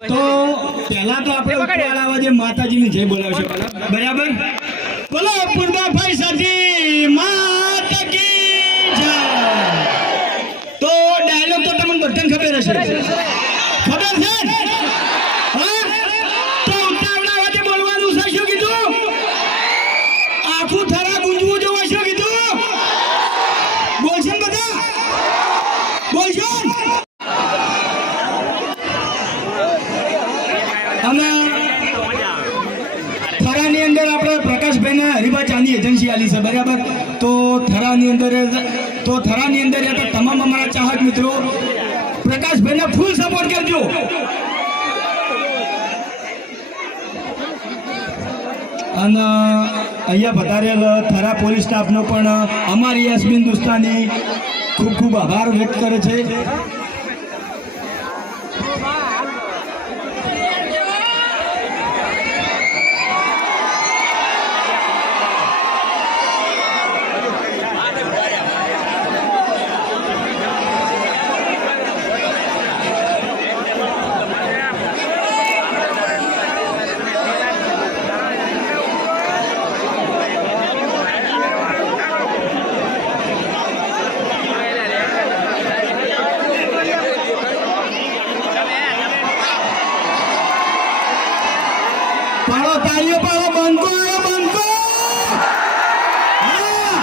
તો પહેલા તો આપણે ઉપરવાળા જે માતાજીની જય બોલાવશો. બરાબર? બોલો પૂર્વાભાઈ સરજી માતા કી જય તો ડાયલોગ તો તમને બધાને ખબર હશે ખબર છે હા તો ઉતાવળા અવાજે બોલવાનું છે શું કીધું આખું થરા ગુંજવું જોવે શું કીધું બોલશે ને બધા બોલશો ને? અને થરાની અંદર આપણે પ્રકાશભાઈને ચાંદી એજન્સી આલી છે, બરાબર? તો થરાની અંદર તો થરાની અંદર રહેતા તમામ અમારા ચાહક મિત્રો, પ્રકાશભાઈને ફૂલ સપોર્ટ કરજો. અને અહીંયા પધારેલ થરા પોલીસ સ્ટાફનો પણ અમારી યશબીન દુસ્તાની ખૂબ ખૂબ આભાર વ્યક્ત કરે છે પાડો તાળીઓ પાડો બંકો આવ્યો બંકો હા.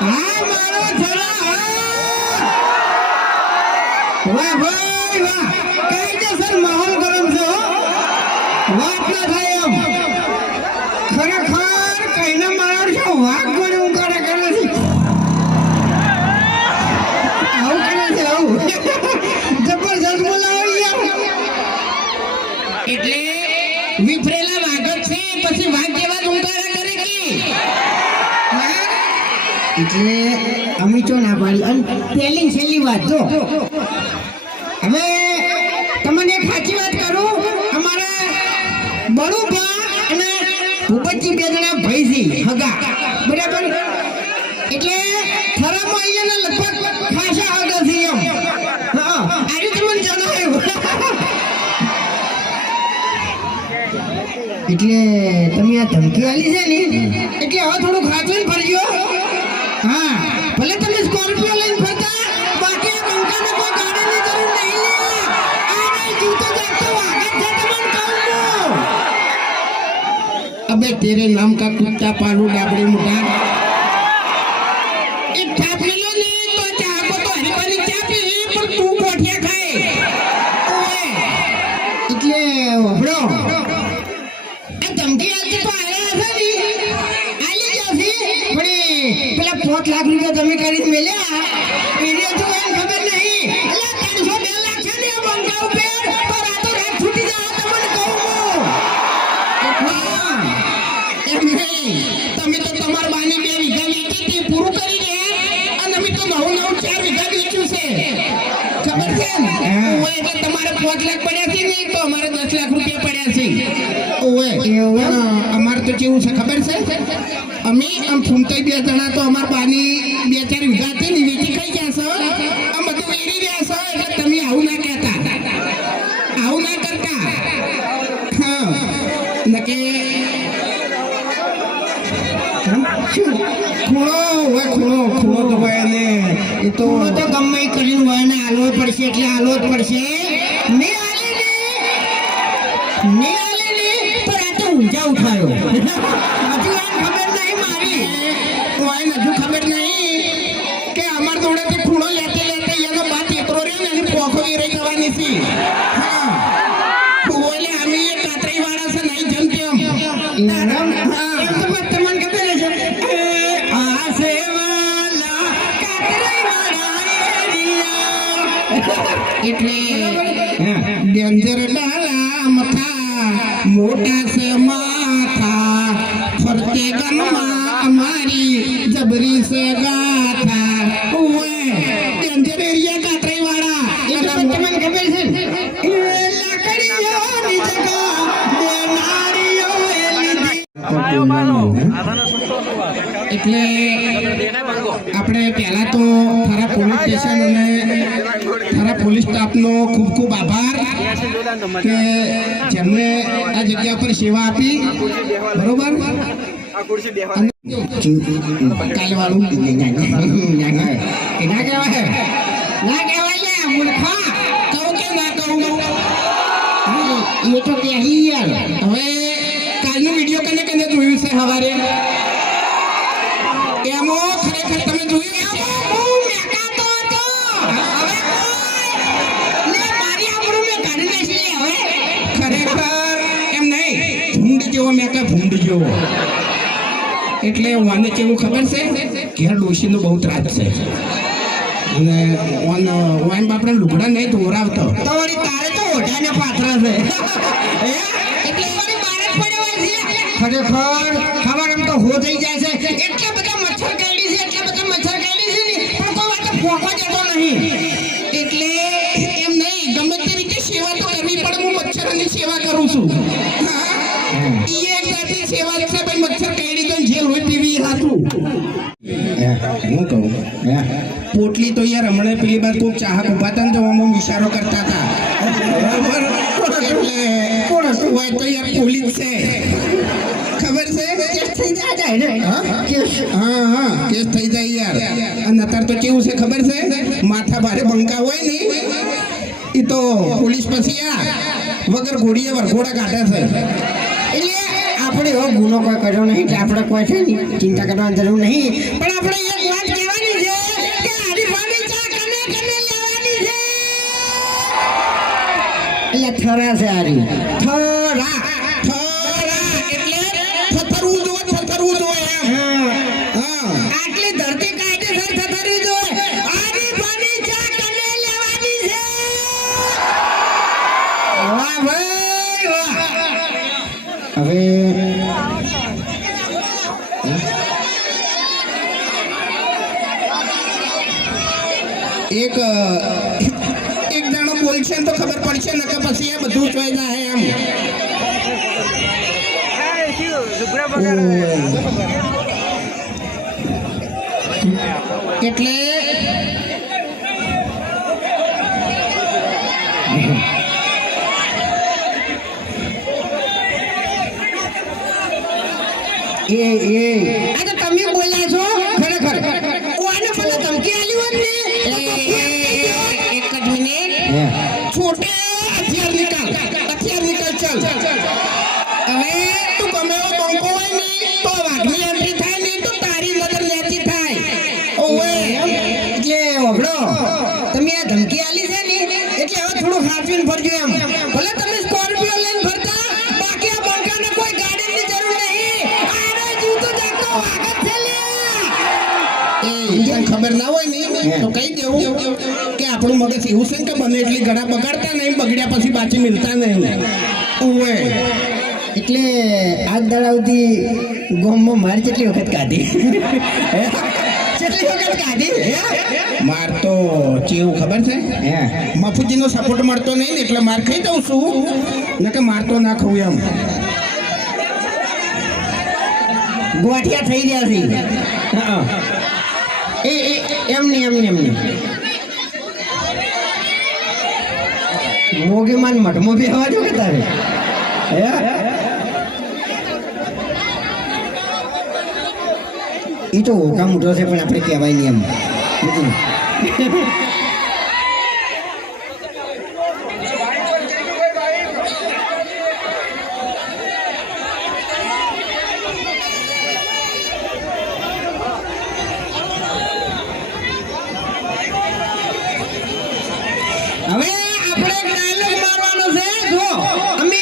હા, મારો છોરા, હા. વાહ ભાઈ વાહ. કાયદેસર માહોલ ગરમ છે હો. વાત ના થાય એમ. ખરેખર કઈને મારો છો વાઘ કોને ઉકાળે કરે છે. આવું કરે છે આવું. જબરજસ્ત બોલાવો યાર એટલે વિફરેલા વાઘ છે પછી વાઘ જેવા જ ઉંકારા કરે કે? એટલે અમે ચો ના પાડી. અને પહેલી છેલ્લી વાત જો. હવે તમને એક વાત કરું, અમારા બળુભા અને ભૂપતજી બે જણા ભાઈ છે હગા. બરાબર? એટલે થરામાં અહીંયા લગભગ ખાસા હગા છે એમ. હા તમને જણાવ્યું. એટલે તમે આ ધમકી આલી છે ને? એટલે હવે થોડું ખાચવીને ફરજો. અબે તેરે નામ કા કુત્તા પાડું ડાબડી મુઢા એ થાપી લો ને તો ચાહકો તો હરીફાની ચા પી, પણ તું ગોઠિયા ખાય. ઓએ એટલે વભડો આ ધમકી આલતી તો આયા હશે ને. આલી જશે પણ પેલા પાંચ લાખ રૂપિયા તમે કરી મેલ્યા. તમે તો તમાર બાની બે વીઘા વેચી તે પૂરું કરી દે. અને અમે તો નવું નવું ચાર વીઘા વેચ્યું છે. ખબર છે? ઓય એટલે તમારે પાંચ લાખ પડ્યા છે ને? તો અમારે દસ લાખ રૂપિયા પડ્યા છે. ઓય અમારે તો કેવું છે ખબર છે? અમે આમ ફૂમતાઈ બે જણા તો અમાર બાની બે ચાર વીઘા એ તો ગમે કરીને હોય ને જ પડશે એટલે આલો જ પડશે. ડેન્જર ડાલા મથા મોટા છે માથા. ફરતે ગનમાં અમારી જબરી સે ગાથા. ઓએ ડેન્જર એરિયા કાતરાઈ વાળા એ તો તમને ખબર છે? એ લાકડીઓની જગા બે નારીઓ એ લીધી. એટલે આપણે પહેલા તો ખરા પોલીસ સ્ટેશન અને ખૂબ ખૂબ આભાર કે જેમણે આ જગ્યા પર સેવા આપી. બરોબર? ના કહેવાય? ના કહેવાય મૂર્ખા! કહું કે ના કહું? તો કહી યાર. હવે વીડિયો કને કને જોયું છે સવારે એમાં ખરેખર તમે જોયું જેવો એટલે વાને કેવું ખબર છે ઘેર ડોશીનો બહુ ત્રાસ છે. અને ઓન ઓન બાપડા લુગડા નહીં ધોરાવતો. તો વળી તારે તો ઓઢાને પાથરા છે. એટલે વળી બાર પડ્યો છે. ખરેખર ખબર એમ તો હો થઈ જાય છે. એટલા બધા મચ્છર કરડી છે એટલા બધા મચ્છર કરડી છે ને પણ કોઈ વાત ફોંકવા જતો નહીં. પોટલી તો યાર હમણાં પેલી બાદ કોઈક ચાહક ઊભા હતા ને તો આમાં ઇશારો કરતા હતા. બરાબર. એટલે તો યાર પોલીસ છે. ખબર છે? કેસ થઈ જાય જાય ને? હા? હા હા. કેસ થઈ જાય યાર. અને અત્યારે તો કેવું છે ખબર છે? માથા ભારે બંકા હોય ને એ તો પોલીસ પછી આ વગર ઘોડીએ વરઘોડા કાઢે છે. એટલે આપણે એવો ગુનો કોઈ કર્યો નહીં કે આપણે કોઈ છે ચિંતા કરવાની જરૂર નહીં. પણ આપણે થરા છે આરી થરા થરા. એટલે એટલે એ એ. આ તમે બોલ્યા છો. થોડું હાચવીને ફરજો એમ. ભલે તમે સ્કોર્પિયો લઈને ફરતા, બાકી આ બંકાને કોઈ ગાડીની જરૂર નહીં. આનો જીવ તો જાગતો વાગત છે લ્યા એ ખબર ના હોય ને તો કહી દેવું કે આપણું મગજ એવું છે કે બને એટલી ગળા બગાડતા નહીં, બગડ્યા પછી પાછી મિલતા નહીં હોય એટલે આજ દળાવતી ગોમમાં મારી કેટલી વખત કાઢી? કેટલી વખત કાઢી માર તો કેવું ખબર છે? મફુજીનો સપોર્ટ મળતો નહીં ને એટલે માર ખાઈ દઉં છું. ને કે મારતો ના ખવું એમ. ગોઠિયા થઈ ગયા છે. એ એ એમ નહીં એમ નહીં એમ નહીં મોગી માન મઠમાં બેહવા જો કે તારે હે? એ તો ઓકા મોટો છે પણ આપણે કહેવાય નહીં એમ હવે આપણે એક ડાયલોગ મારવાનો છે જો અમે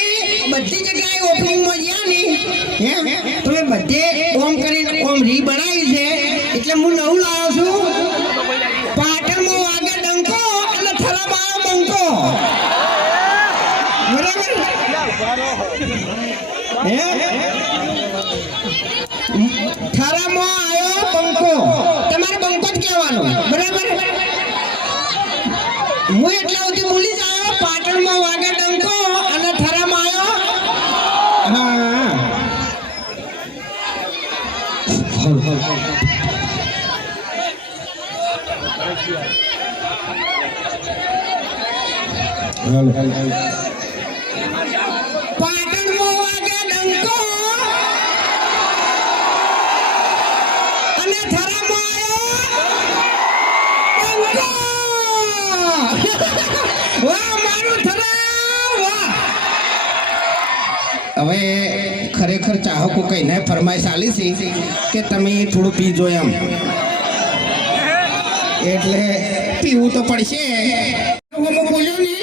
બધી જગ્યાએ ઓપનિંગમાં ગયા ને હે તો મેં બધે ઓમ કરીને ઓમ રી બનાવી છે એટલે હું નવું લાવ્યો છું પાટણમાં વાગે ડંકો અને થરામાં આવ્યો બંકો બરાબર હે થરામાં આવ્યો બંકો તમારે બંકો જ કહેવાનો બરાબર હું ભૂલી સુધી બોલી જ પાટણમાં વાગે ડંકો અને થરામાં આવ્યો હા. પાટણમાં હવે ખરેખર ચાહકો કહીને ફરમાઈશ આલી છે કે તમે થોડું પીજો એમ. એટલે પીવું તો પડશે. હું બોલ્યો ને,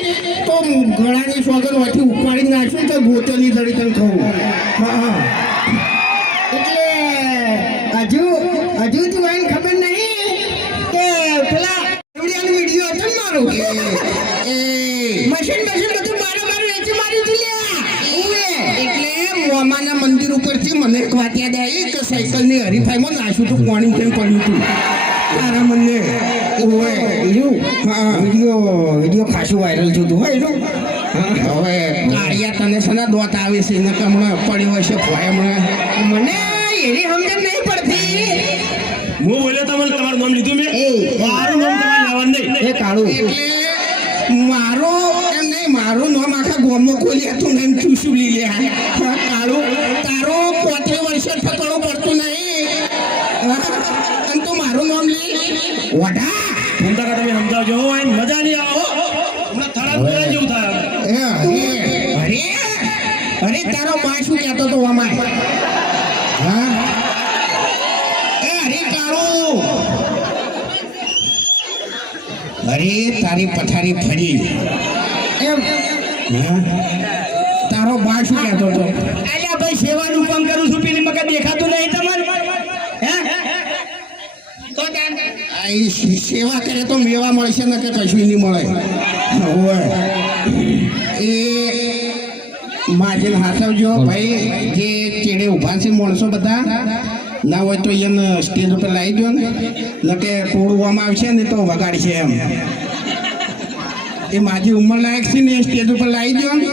તો ગળાની સોગન વાથી ઉપાડી નાખ્યું તો ગોતેલી દડી તને ખાવું હા હા. એટલે હજુ હજુ તું એને ખબર નહીં કે પેલા વીડિયો હતો મારો એ ઉપરથી મને એક વાત યાદ આવી કે સાયકલની હરીફાઈમાં નાશું તું કોણી કેમ પડ્યું તું? તારા મને ઓએ બીજું? હા વીડિયો વીડિયો ખાસું વાયરલ થયું હતું હોય એનું હવે કાળિયા તને સના દોત આવે છે ને હમણાં પડ્યો હશે ભાઈ હમણાં. મને એની સમજણ નહીં પડતી. હું બોલ્યો તમને તમારું નામ લીધું મેં? મારું નામ તમારે લેવાનું નહીં. એ કાળું. એટલે મારો એમ નહીં મારું નામ આખા ગામમાં કોઈ લેતું નહીં ચૂસું લઈ લે કાળું તારો પોત્રી વર્ષે ઠકડું પડતું નહીં. અને તું મારું નામ લે. તમે સમજાવજો એને મજા નહીં આવો હમણાં થરાદ બોલાય જેવું થાય અરે અરે તારો શું કહેતો તો અમારે હા? એ અરે કાળું. અરે તારી પથારી ફરી. એમ. હા? બા શું કહેતો હતો? અલ્યા ભાઈ સેવાનું કામ કરું છું પેલી મકા દેખાતું નહીં તમારે તો સેવા કરે તો મેવા મળશે ને કે કશું નહીં મળે. એ માજે હાથવજો ભાઈ જે ચેડે ઊભા છે માણસો બધા ના હોય તો એને સ્ટેજ ઉપર લાવી દો ને ન કે ટોળવામાં આવશે ને તો વગાડશે એમ. એ માજી ઉંમર લાયક છે ને એ સ્ટેજ ઉપર લાવી દો ને.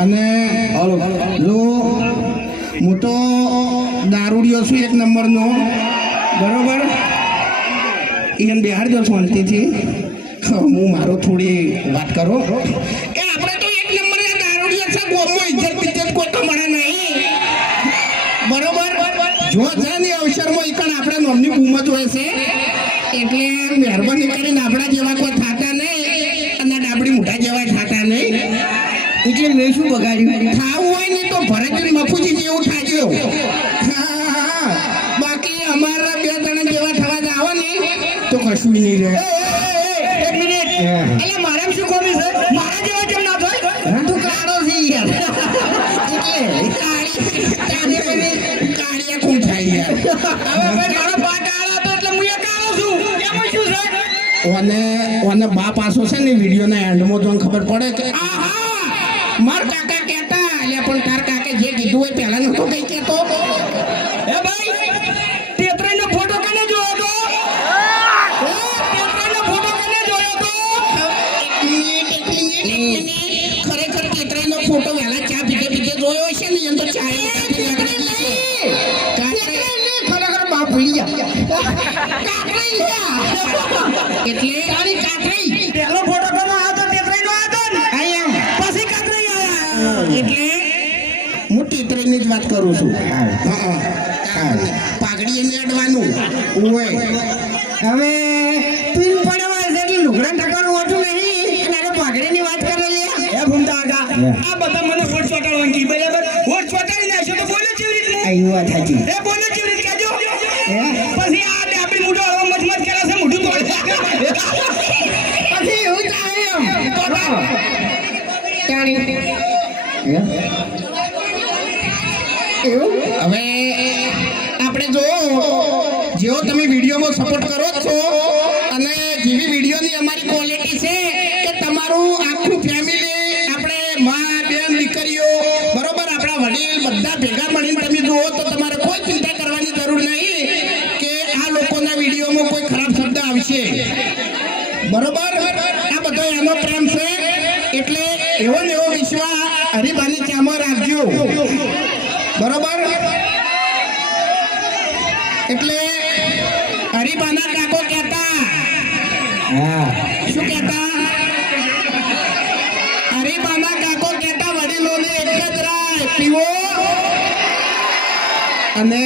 અને જો હું તો દારૂડિયો છું એક નંબરનો. બરોબર? એને બિહાર દો શાંતિથી હું મારો થોડી વાત કરો. કે આપણે તો એક નંબર દારૂડિયો છે ગોમો ઇજ્જત બિજ્જત કોઈ તો મળે નહીં. બરોબર? જો છે અવસરમાં ઈકણ આપણા નોમની કિંમત હોય છે. એટલે મહેરબાની કરીને આપણા જેવા કોઈ થાતા નહીં અને ડાબડી મોઢા જેવા થાતા નહીં એટલે મેં શું બગાડ્યું ખાવું હોય ને તો ભરતજી મફુજી જેવું થાજો બાકી અમારા બે જણા જેવા થવા આવો ને તો કશું નહીં રહે. એક મિનિટ. એટલે મારે શું ખોમી છે? મારા જેવા કેમ ના થાય? તું કાળો છે યાર એટલે કાળી- કાળી- કાળિયા કોણ થાય યાર? હવે ભાઈ મારો બા કાળો એટલે હું કાળો છું. એમાં શું છે? ઓને ઓને બા પાસો છે ને વિડીયોના એન્ડમાં તો ખબર પડે કે આહા. માર વાત કરું છું. પાઘડી એને અડવાનું. ઓય. હવે પિન હોય છે એટલે લુગડા ઠકાણું હોતું નહીં. અને પાઘડી ની વાત કરે લે. હે ભૂમતા કાકા આ બધા મને ફોટ ચોટાડવાની. બરાબર? વોટ ચોટાડી નાખ્યો તો બોલે કેવી રીતે આ યુવા થાજી હવે, આપણે જો જેવો તમે વિડીયોમાં સપોર્ટ કરો છો અને જેવી વિડીયોની અમારી ક્વોલિટી છે કે તમારું આખું ફેમિલી આપણે મા, બેન, દીકરીઓ, બરોબર, આપણા વડીલ બધા ભેગા મળીને તમે જુઓ તો તમારે કોઈ ચિંતા કરવાની જરૂર નહીં કે આ લોકોના વિડીયોમાં કોઈ ખરાબ શબ્દ આવશે. બરોબર? આ બધો એનો પ્રેમ છે. એટલે એવો ને બરોબર? એટલે હરિભાના કાકો કહેતા. શું કહેતા? હરિભાના કાકો કહેતા વડીલોને એક જ રાય પીવો અને